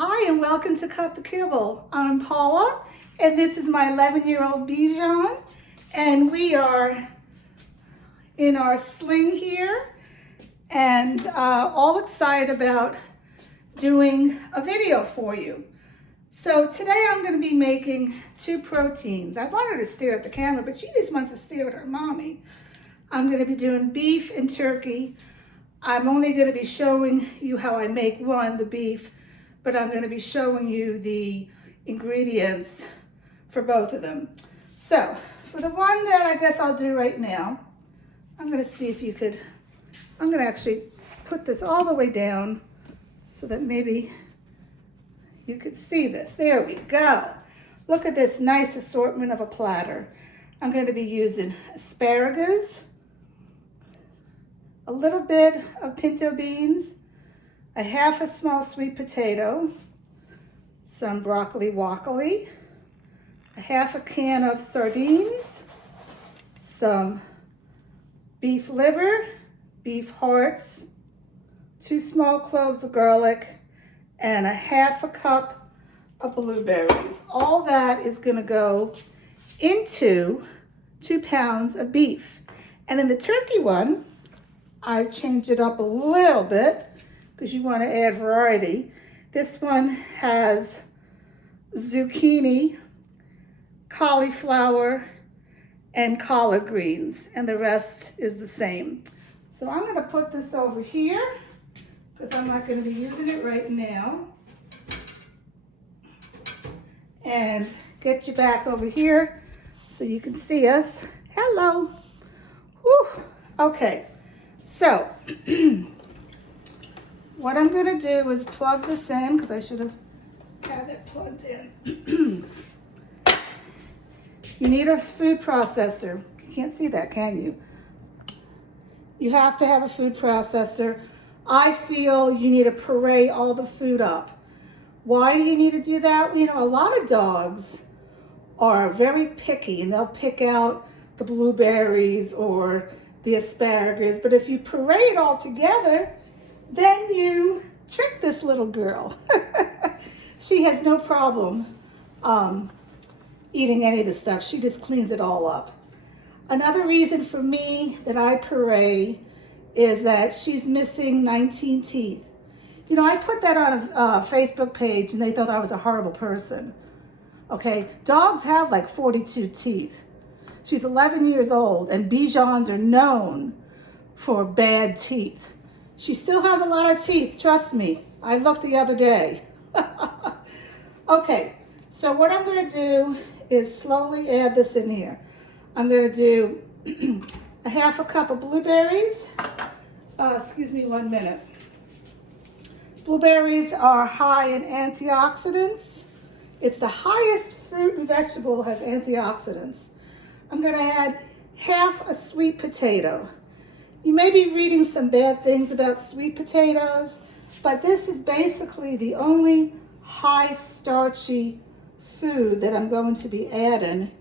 Hi and welcome to Cut the Kibble. I'm Paula and this is my 11-year-old Bijan, and we are in our sling here and all excited about doing a video for you. So today I'm going to be making two proteins. I want her to stare at the camera, but she just wants to stare at her mommy. I'm going to be doing beef and turkey. I'm only going to be showing you how I make the beef, but I'm going to be showing you the ingredients for both of them. So for the one that I guess I'll do right now, I'm going to see if you could, I'm going to actually put this all the way down so that maybe you could see this. There we go. Look at this nice assortment of a platter. I'm going to be using asparagus, a little bit of pinto beans, a half a small sweet potato, some broccoli woccoli, a half a can of sardines, some beef liver, beef hearts, 2 small cloves of garlic, and a half a cup of blueberries. All that is going to go into 2 pounds of beef. And in the turkey one, I've changed it up a little bit because you want to add variety. This one has zucchini, cauliflower, and collard greens, and the rest is the same. So I'm going to put this over here because I'm not going to be using it right now. And get you back over here so you can see us. Hello. Whew. Okay, so what I'm going to do is plug this in, because I should have had it plugged in. You need a food processor. You can't see that, can you? You have to have a food processor. I feel you need to puree all the food up. Why do you need to do that? You know, a lot of dogs are very picky and they'll pick out the blueberries or the asparagus, but if you puree it all together, then you trick this little girl. She has no problem eating any of the stuff. She just cleans it all up. Another reason for me that I puree is that she's missing 19 teeth. You know, I put that on a Facebook page and they thought I was a horrible person. Okay, dogs have like 42 teeth. She's 11 years old and Bijans are known for bad teeth. She still has a lot of teeth, trust me. I looked the other day. Okay, so what I'm going to do is slowly add this in here. I'm going to do a half a cup of blueberries. Excuse me 1 minute. Blueberries are high in antioxidants. It's the highest fruit and vegetable have antioxidants. I'm going to add half a sweet potato. You may be reading some bad things about sweet potatoes, but this is basically the only high starchy food that I'm going to be adding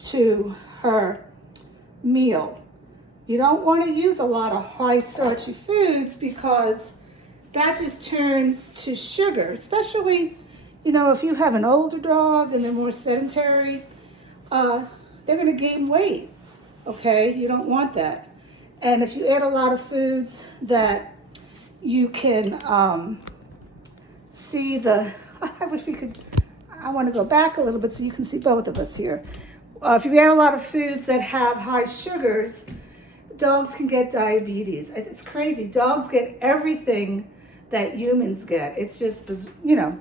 to her meal. You don't want to use a lot of high starchy foods because that just turns to sugar, especially, you know, if you have an older dog and they're more sedentary, they're going to gain weight, okay? You don't want that. And if you add a lot of foods that you can see I wish we could, I want to go back a little bit so you can see both of us here. If you add a lot of foods that have high sugars, dogs can get diabetes. It's crazy. Dogs get everything that humans get. It's just, you know,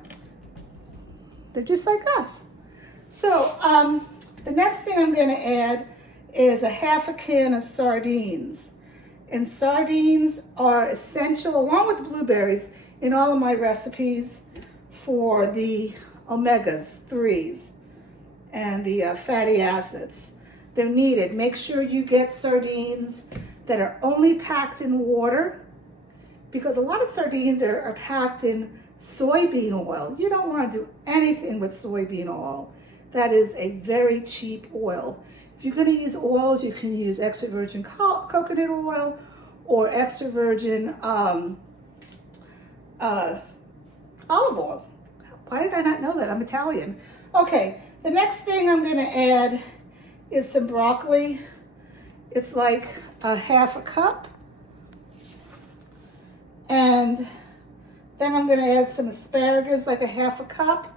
they're just like us. So the next thing I'm going to add is a half a can of sardines. And sardines are essential, along with blueberries, in all of my recipes for the omega-3s and the fatty acids. They're needed. Make sure you get sardines that are only packed in water, because a lot of sardines are packed in soybean oil. You don't want to do anything with soybean oil. That is a very cheap oil. If you're going to use oils, you can use extra virgin coconut oil or extra virgin olive oil. Why did I not know that? I'm Italian. Okay, the next thing I'm gonna add is some broccoli. It's like a half a cup. And then I'm gonna add some asparagus, like a half a cup.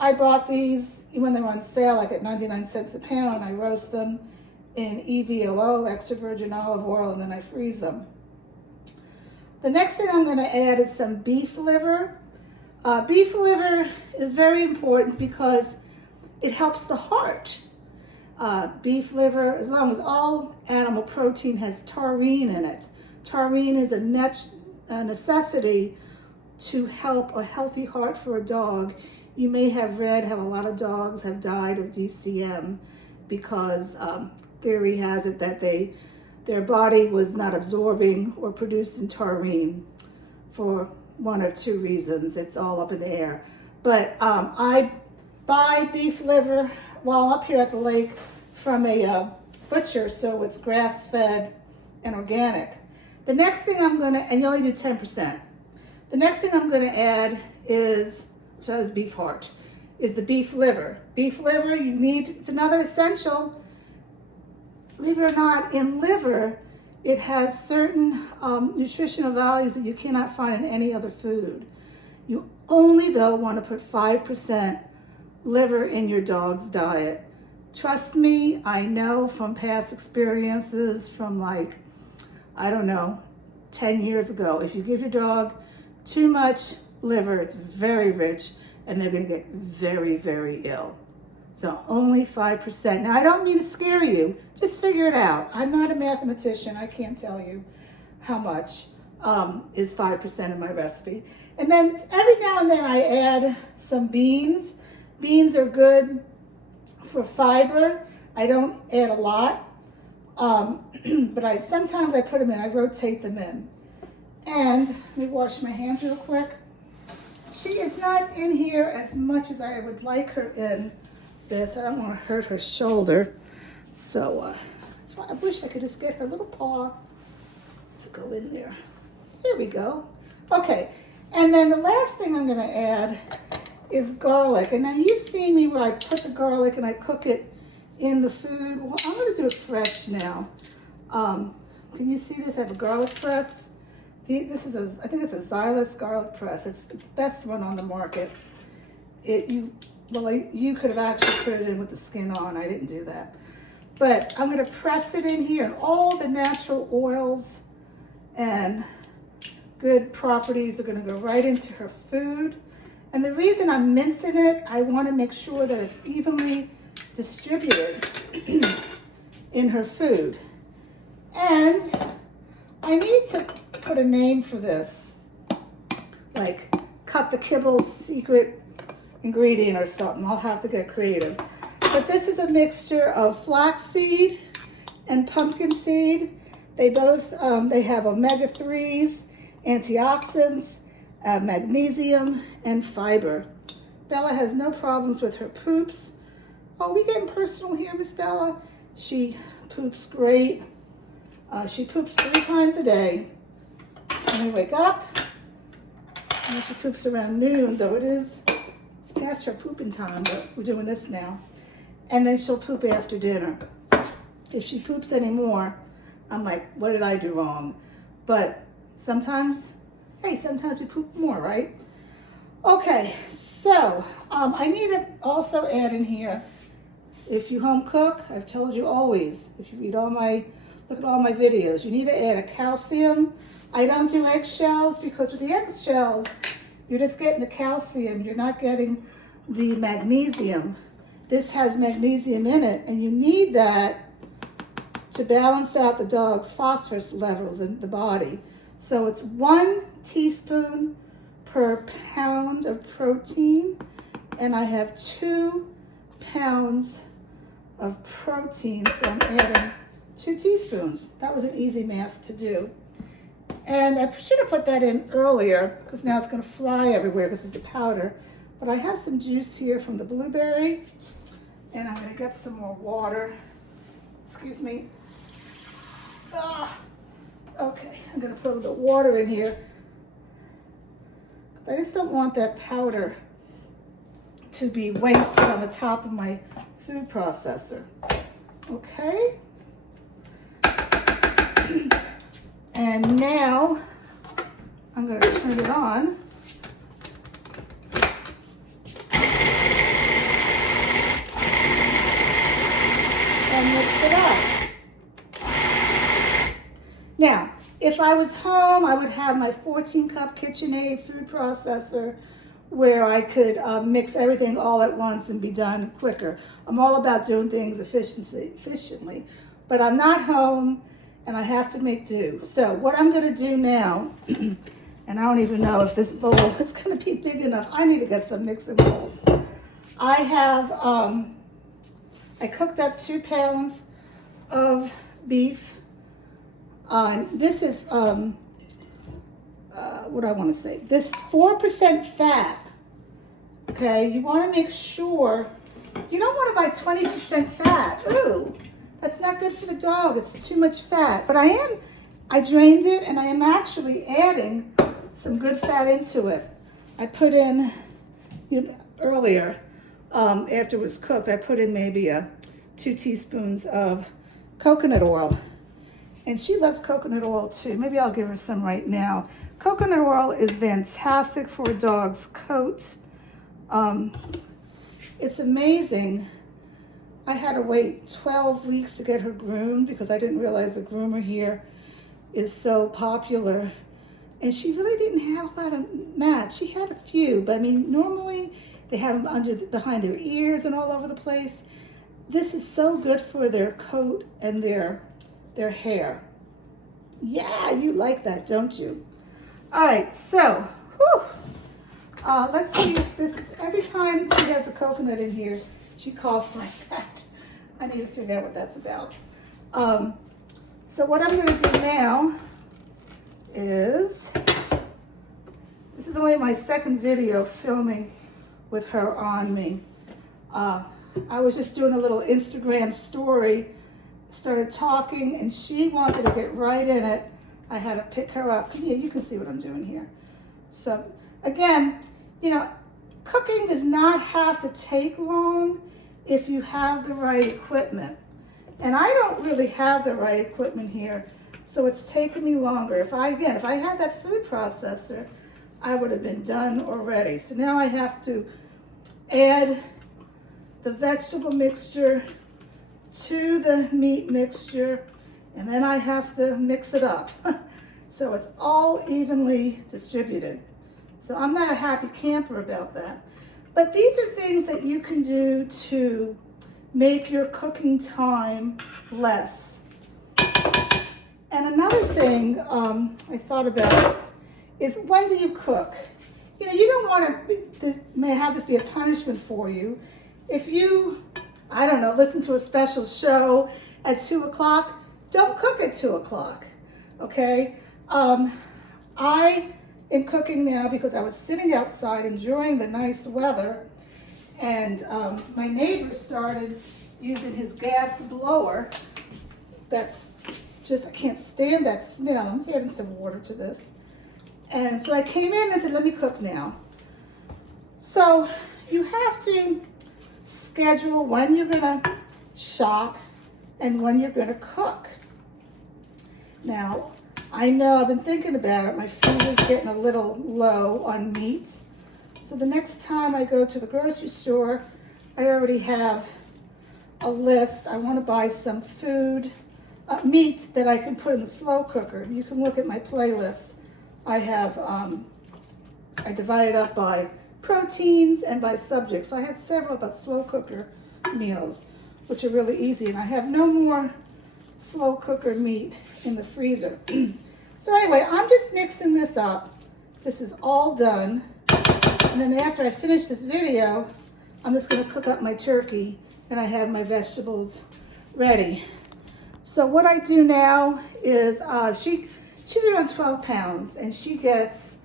I bought these when they were on sale, like at 99 cents a pound. I roast them in EVOO, extra virgin olive oil, and then I freeze them. The next thing I'm gonna add is some beef liver. Beef liver is very important because it helps the heart. Beef liver, as long as all animal protein has taurine in it. Taurine is a necessity to help a healthy heart for a dog. You may have read how a lot of dogs have died of DCM because theory has it that their body was not absorbing or producing taurine for one of two reasons. It's all up in the air. But I buy beef liver while I'm up here at the lake from a butcher, so it's grass-fed and organic. The next thing I'm gonna, and you only do 10%. The next thing I'm gonna add is, so that was beef heart, is the beef liver. Beef liver, you need, it's another essential. Believe it or not, in liver, it has certain nutritional values that you cannot find in any other food. You only, though, want to put 5% liver in your dog's diet. Trust me, I know from past experiences from like, I don't know, 10 years ago, if you give your dog too much liver, it's very rich, and they're going to get very, very ill. So only 5%. Now, I don't mean to scare you. Just figure it out. I'm not a mathematician. I can't tell you how much is 5% in my recipe. And then every now and then I add some beans. Beans are good for fiber. I don't add a lot, but sometimes I put them in. I rotate them in. And let me wash my hands real quick. She is not in here as much as I would like her in this. I don't want to hurt her shoulder. So that's why I wish I could just get her little paw to go in there. There we go. Okay, and then the last thing I'm going to add is garlic. And now you've seen me where I put the garlic and I cook it in the food. Well, I'm going to do it fresh now. Can you see this? I have a garlic press. This is I think it's a Xylus garlic press. It's the best one on the market. You could have actually put it in with the skin on. I didn't do that. But I'm going to press it in here, and all the natural oils and good properties are going to go right into her food. And the reason I'm mincing it, I want to make sure that it's evenly distributed in her food. And I need to put a name for this, like cut the Kibble's secret ingredient or something. I'll have to get creative. But this is a mixture of flaxseed and pumpkin seed. They both, they have omega-3s, antioxidants, magnesium, and fiber. Bella has no problems with her poops. Oh, we getting personal here, Miss Bella? She poops great. She poops 3 times a day. When we wake up, and she poops around noon, though it's past her pooping time, but we're doing this now. And then she'll poop after dinner. If she poops anymore, I'm like, what did I do wrong? But sometimes, hey, sometimes we poop more, right? Okay, so I need to also add in here, if you home cook, I've told you always, if you read look at all my videos, you need to add a calcium. I don't do eggshells because with the eggshells, you're just getting the calcium. You're not getting the magnesium. This has magnesium in it, and you need that to balance out the dog's phosphorus levels in the body. So it's 1 teaspoon per pound of protein, and I have 2 pounds of protein, so I'm adding 2 teaspoons. That was an easy math to do. And I should have put that in earlier because now it's going to fly everywhere because it's the powder. But I have some juice here from the blueberry, and I'm going to get some more water. Excuse me. Okay, I'm going to put a little bit of water in here. I just don't want that powder to be wasted on the top of my food processor. Okay. And now I'm going to turn it on. And mix it up. Now, if I was home, I would have my 14-cup KitchenAid food processor where I could mix everything all at once and be done quicker. I'm all about doing things efficiently, but I'm not home and I have to make do. So what I'm gonna do now, and I don't even know if this bowl is gonna be big enough. I need to get some mixing bowls. I have, I cooked up 2 pounds of beef. This is, what do I want to say? This is 4% fat. Okay, you want to make sure you don't want to buy 20% fat. Ooh, that's not good for the dog. It's too much fat. But I drained it and I am actually adding some good fat into it. I put in, earlier, after it was cooked, I put in maybe 2 teaspoons of coconut oil. And she loves coconut oil too. Maybe I'll give her some right now. Coconut oil is fantastic for a dog's coat. It's amazing. I had to wait 12 weeks to get her groomed because I didn't realize the groomer here is so popular. And she really didn't have a lot of mats. She had a few, but I mean, normally they have them behind their ears and all over the place. This is so good for their coat and their hair. Yeah, you like that, don't you? All right, so, let's see if this is, every time she has a coconut in here, she coughs like that. I need to figure out what that's about. So what I'm gonna do now is, this is only my second video filming with her on me. I was just doing a little Instagram story, started talking, and she wanted to get right in it. I had to pick her up. Yeah, you can see what I'm doing here. So again, cooking does not have to take long if you have the right equipment. And I don't really have the right equipment here, so it's taken me longer. If I had that food processor, I would have been done already. So now I have to add the vegetable mixture to the meat mixture, and then I have to mix it up. So it's all evenly distributed. So I'm not a happy camper about that. But these are things that you can do to make your cooking time less. And another thing I thought about is, when do you cook? You don't want to have this be a punishment for you. If you, I don't know, listen to a special show at 2 o'clock, don't cook at 2 o'clock, okay? I am cooking now because I was sitting outside enjoying the nice weather, and my neighbor started using his gas blower. That's just, I can't stand that smell. I'm just adding some water to this. And so I came in and said, let me cook now. So you have to schedule when you're gonna shop and when you're gonna cook. Now, I know I've been thinking about it. My food is getting a little low on meats. So the next time I go to the grocery store, I already have a list. I want to buy some food, meat that I can put in the slow cooker. You can look at my playlist. I have, I divide it up by proteins and by subjects. So I have several about slow cooker meals, which are really easy. And I have no more slow cooker meat in the freezer. So anyway, I'm just mixing this up. This is all done. And then after I finish this video, I'm just gonna cook up my turkey and I have my vegetables ready. So what I do now is, she's around 12 pounds and she gets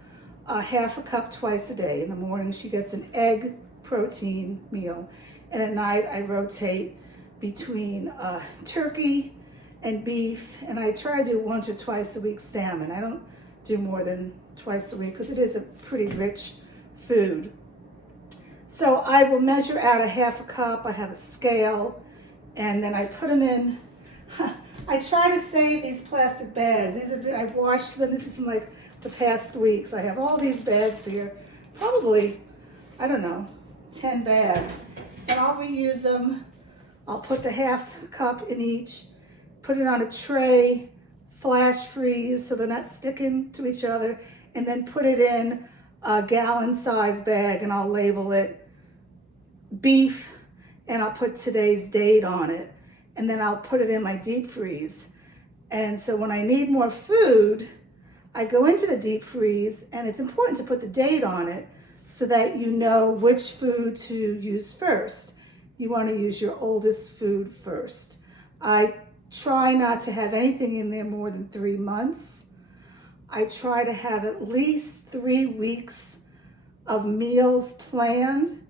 half a cup twice a day. In the morning, she gets an egg protein meal. And at night, I rotate between turkey and beef, and I try to do once or twice a week salmon. I don't do more than twice a week because it is a pretty rich food. So I will measure out a half a cup. I have a scale, and then I put them in. I try to save these plastic bags. I've washed them. This is from like the past weeks. I have all these bags here, probably, I don't know, 10 bags. And I'll reuse them. I'll put the half cup in each, put it on a tray, flash freeze so they're not sticking to each other, and then put it in a gallon size bag, and I'll label it beef, and I'll put today's date on it, and then I'll put it in my deep freeze. And so when I need more food, I go into the deep freeze, and it's important to put the date on it so that you know which food to use first. You want to use your oldest food first. I try not to have anything in there more than 3 months. I try to have at least 3 weeks of meals planned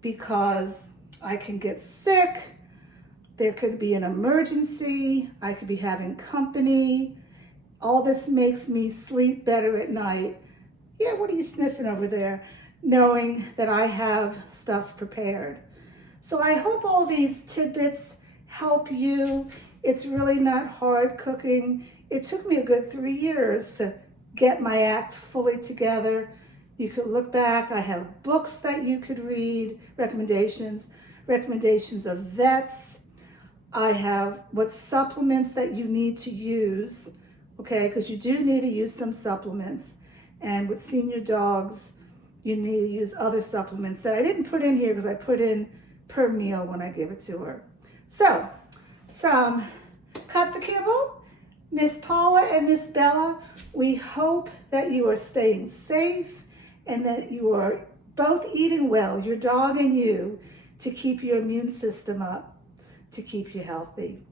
because I can get sick. There could be an emergency. I could be having company. All this makes me sleep better at night. Yeah, what are you sniffing over there? Knowing that I have stuff prepared. So I hope all these tidbits help you. It's really not hard cooking. It took me a good 3 years to get my act fully together. You could look back. I have books that you could read, recommendations of vets. I have what supplements that you need to use, okay, because you do need to use some supplements. And with senior dogs, you need to use other supplements that I didn't put in here because I put in per meal when I give it to her. So, from Cut the Kibble, Miss Paula and Miss Bella, we hope that you are staying safe and that you are both eating well, your dog and you, to keep your immune system up, to keep you healthy.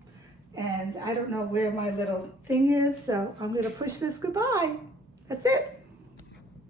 And I don't know where my little thing is, so I'm going to push this goodbye. That's it.